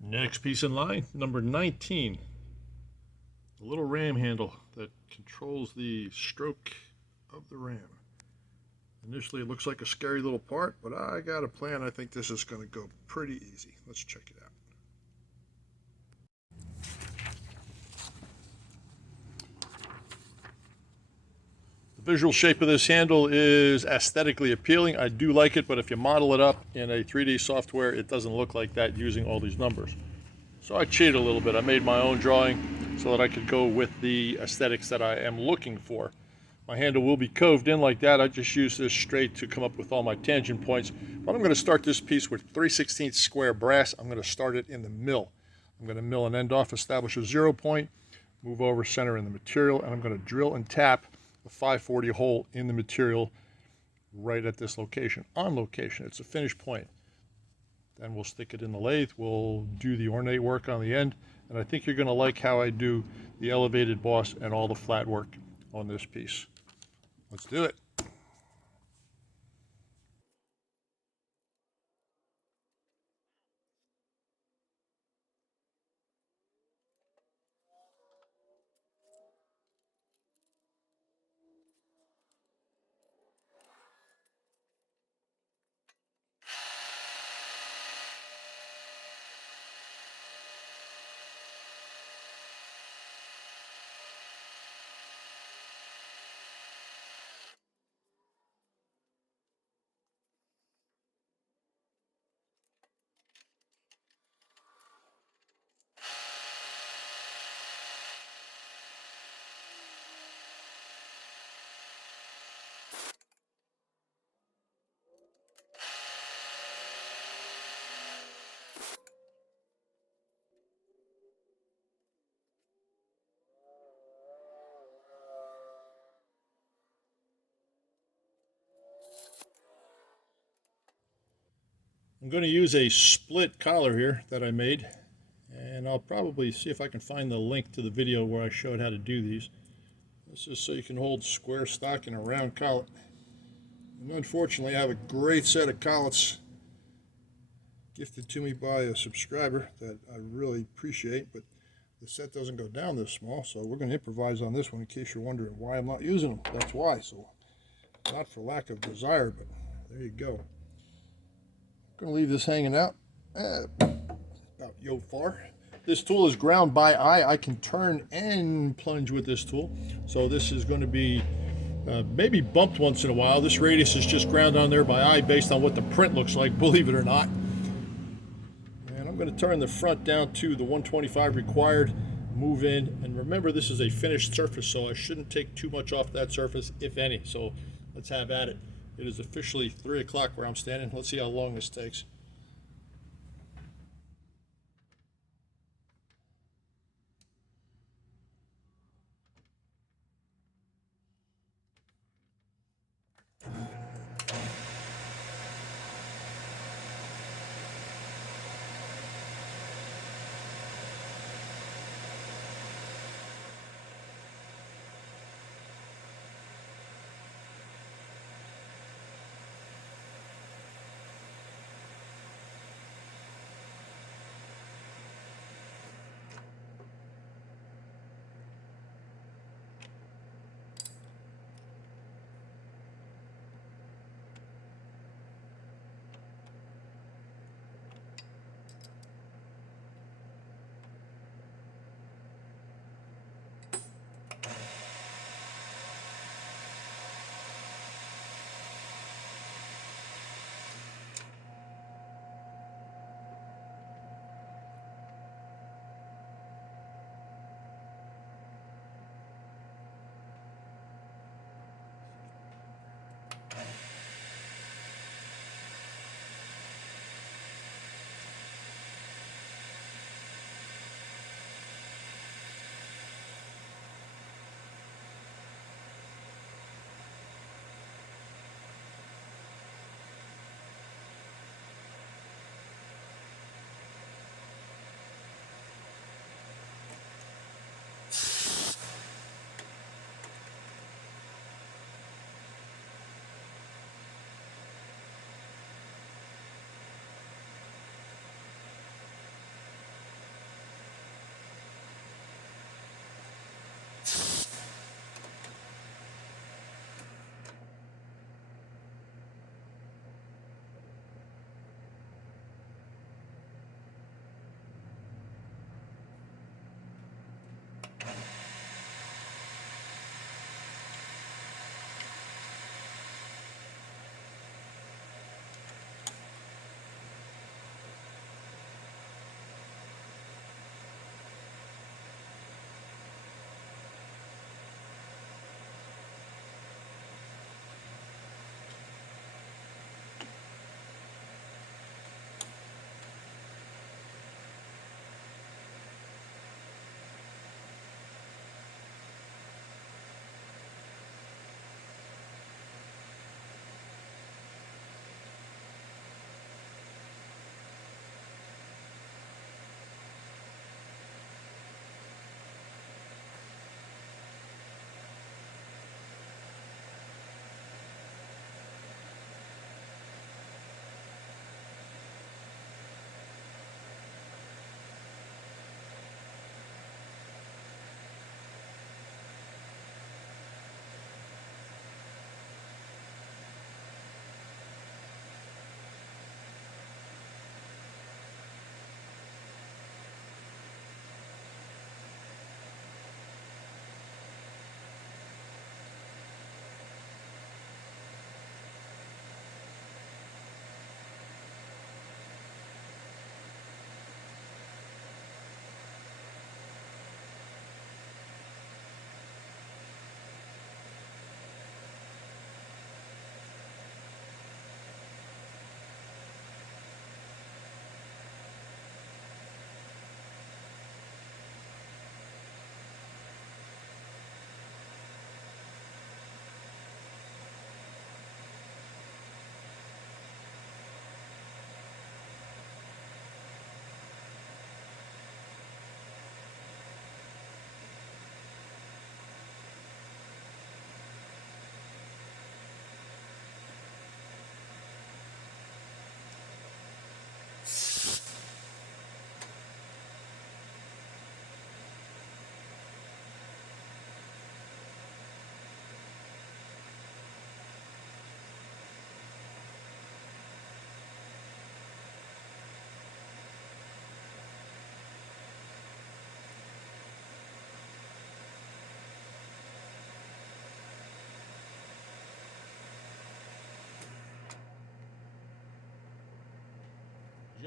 Next piece in line, number 19. The little ram handle that controls the stroke of the ram. Initially it looks like a scary little part, but I got a plan. I think this is going to go pretty easy. Let's check it out. The visual shape of this handle is aesthetically appealing. I do like it, but if you model it up in a 3D software, it doesn't look like that using all these numbers. So I cheated a little bit. I made my own drawing so that I could go with the aesthetics that I am looking for. My handle will be coved in like that. I just use this straight to come up with all my tangent points. But I'm going to start this piece with 3/16 square brass. I'm going to start it in the mill. I'm going to mill an end off, establish a 0 point, move over center in the material, and I'm going to drill and tap a 540 hole in the material right at this location, on location. It's a finish point. Then we'll stick it in the lathe. We'll do the ornate work on the end. And I think you're going to like how I do the elevated boss and all the flat work on this piece. Let's do it. I'm going to use a split collar here that I made, and I'll probably see if I can find the link to the video where I showed how to do these. This is so you can hold square stock in a round collet. And unfortunately, I have a great set of collets gifted to me by a subscriber that I really appreciate, but the set doesn't go down this small, so we're going to improvise on this one in case you're wondering why I'm not using them. That's why. So not for lack of desire, but there you go. I'm going to leave this hanging out about yo far. This tool is ground by eye. I can turn and plunge with this tool, so this is going to be maybe bumped once in a while. This radius is just ground on there by eye based on what the print looks like, believe it or not. And I'm going to turn the front down to the 125 required, move in, and remember this is a finished surface, so I shouldn't take too much off that surface, if any. So let's have at it. It is officially 3 o'clock where I'm standing. Let's see how long this takes.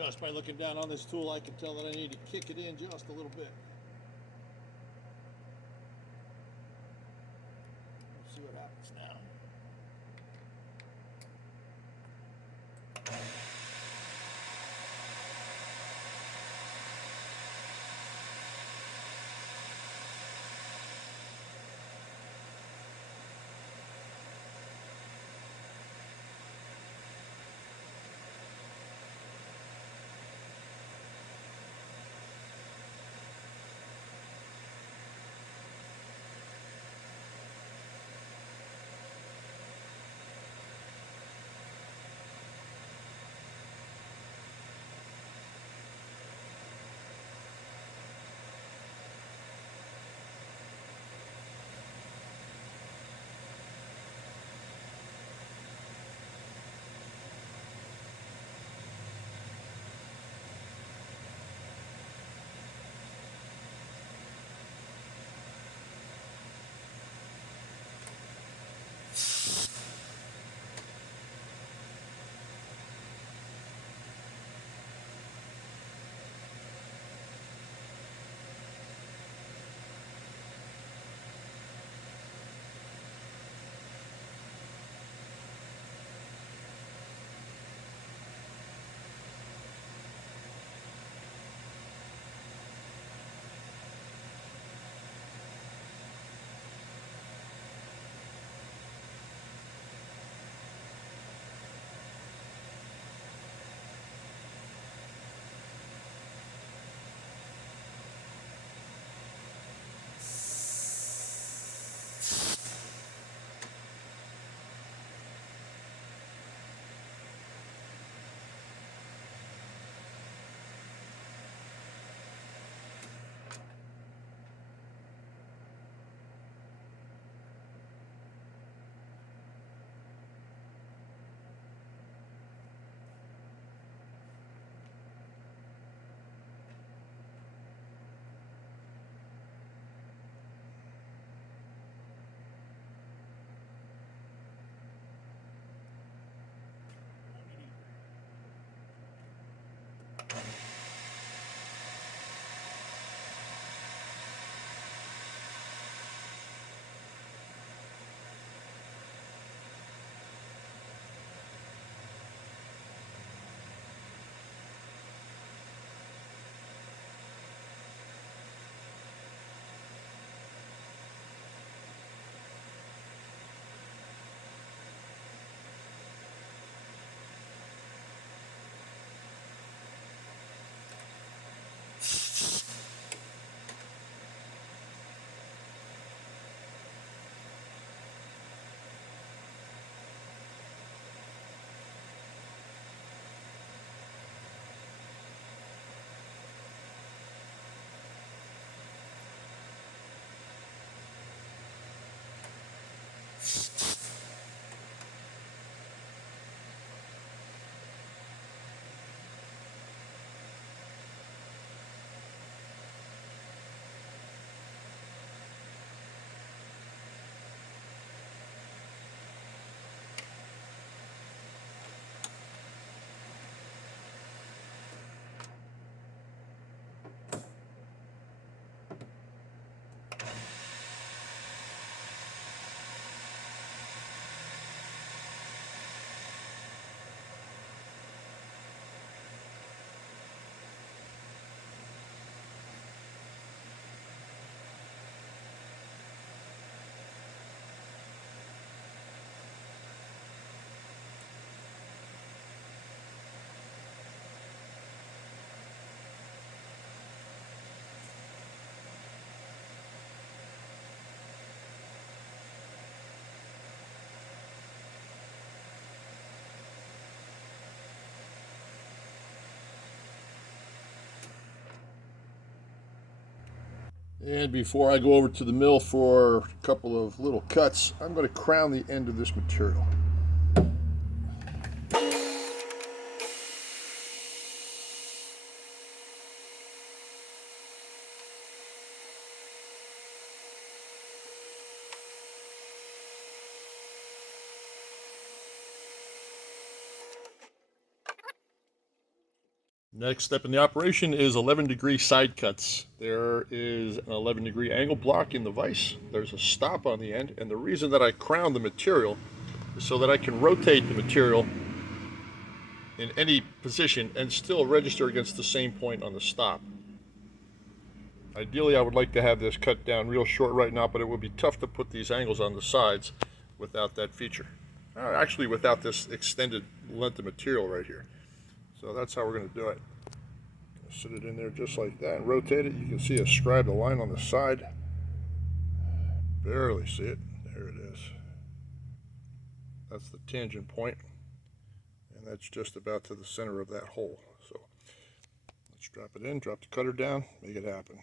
Just by looking down on this tool, I can tell that I need to kick it in just a little bit. Let's see what happens now. And before I go over to the mill for a couple of little cuts, I'm going to crown the end of this material. Next step in the operation is 11-degree side cuts. There is an 11-degree angle block in the vise. There's a stop on the end, and the reason that I crown the material is so that I can rotate the material in any position and still register against the same point on the stop. Ideally, I would like to have this cut down real short right now, but it would be tough to put these angles on the sides without that feature. Actually, without this extended length of material right here. So that's how we're going to do it. Sit it in there just like that and rotate it. You can see a scribe, the line on the side. Barely see it. There it is. That's the tangent point, and that's just about to the center of that hole. So let's drop it in, drop the cutter down, make it happen.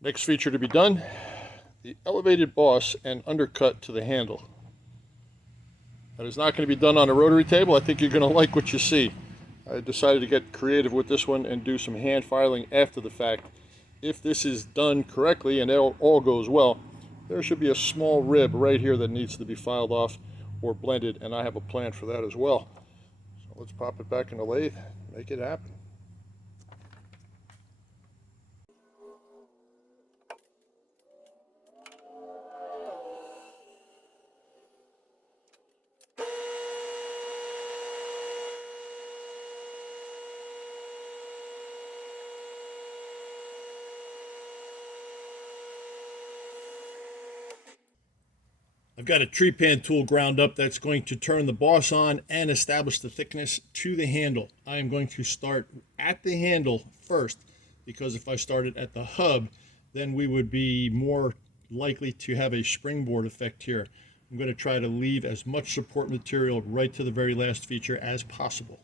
Next feature to be done, the elevated boss and undercut to the handle. That is not going to be done on a rotary table. I think you're going to like what you see. I decided to get creative with this one and do some hand filing after the fact. If this is done correctly and all goes well, there should be a small rib right here that needs to be filed off or blended, and I have a plan for that as well. So let's pop it back in the lathe, make it happen. I've got a tree pan tool ground up that's going to turn the boss on and establish the thickness to the handle. I am going to start at the handle first, because if I started at the hub, then we would be more likely to have a springboard effect here. I'm going to try to leave as much support material right to the very last feature as possible.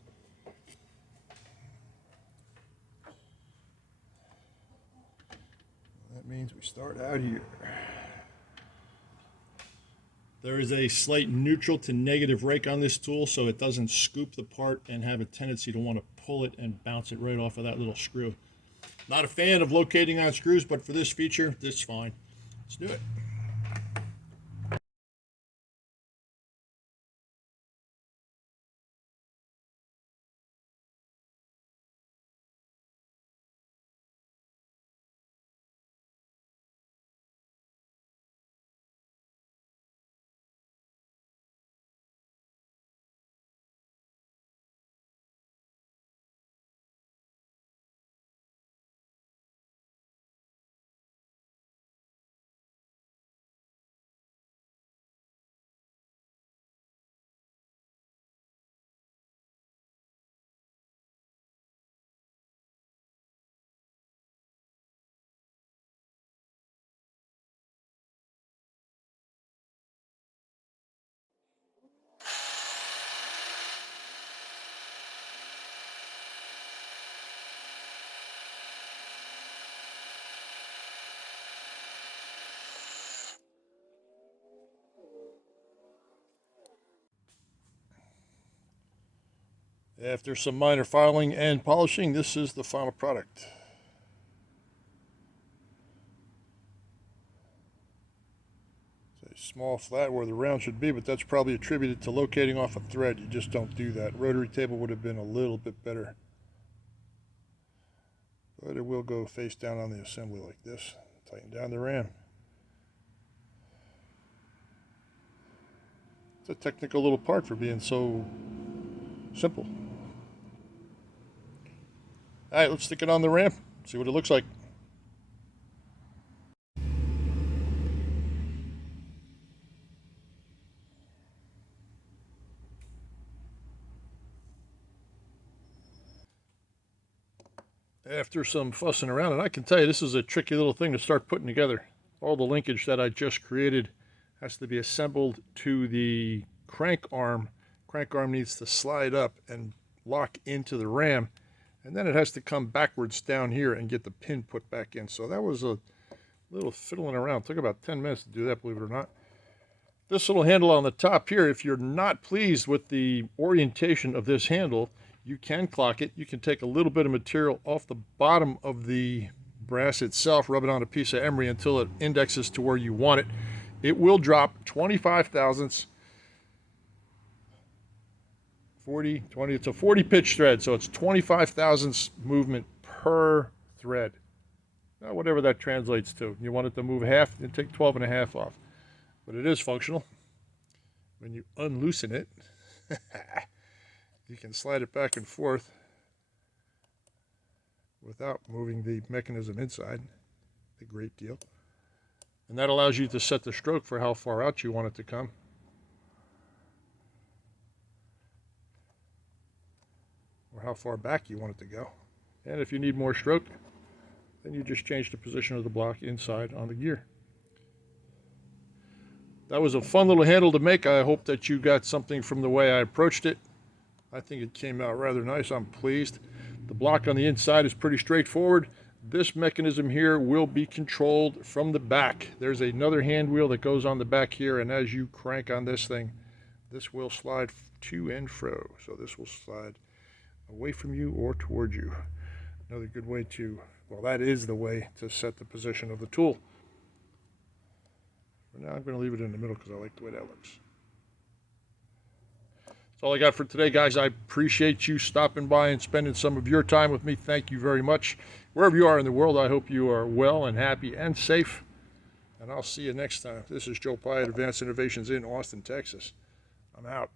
That means we start out here. There is a slight neutral to negative rake on this tool, so it doesn't scoop the part and have a tendency to want to pull it and bounce it right off of that little screw. Not a fan of locating on screws, but for this feature, this is fine. Let's do it. After some minor filing and polishing, this is the final product. It's a small flat where the round should be, but that's probably attributed to locating off a thread. You just don't do that. Rotary table would have been a little bit better. But it will go face down on the assembly like this. Tighten down the ram. It's a technical little part for being so simple. Alright, let's stick it on the ram, see what it looks like. After some fussing around, and I can tell you this is a tricky little thing to start putting together. All the linkage that I just created has to be assembled to the crank arm. Crank arm needs to slide up and lock into the ram, and then it has to come backwards down here and get the pin put back in. So that was a little fiddling around. It took about 10 minutes to do that, believe it or not. This little handle on the top here, if you're not pleased with the orientation of this handle, you can clock it. You can take a little bit of material off the bottom of the brass itself, rub it on a piece of emery until it indexes to where you want it. It will drop 25 thousandths, 40, 20, it's a 40 pitch thread, so it's 25 thousandths movement per thread. Now, whatever that translates to. You want it to move half, then take 12 and a half off. But it is functional. When you unloosen it, you can slide it back and forth without moving the mechanism inside a great deal. And that allows you to set the stroke for how far out you want it to come. Or how far back you want it to go. And if you need more stroke, then you just change the position of the block inside on the gear. That was a fun little handle to make. I hope that you got something from the way I approached it. I think it came out rather nice. I'm pleased. The block on the inside is pretty straightforward. This mechanism here will be controlled from the back. There's another hand wheel that goes on the back here, and as you crank on this thing, this will slide to and fro. So this will slide away from you or toward you. Another good way to, well, that is the way to set the position of the tool. For now, I'm going to leave it in the middle because I like the way that looks. That's all I got for today, guys. I appreciate you stopping by and spending some of your time with me. Thank you very much. Wherever you are in the world, I hope you are well and happy and safe. And I'll see you next time. This is Joe Pye at Advanced Innovations in Austin, Texas. I'm out.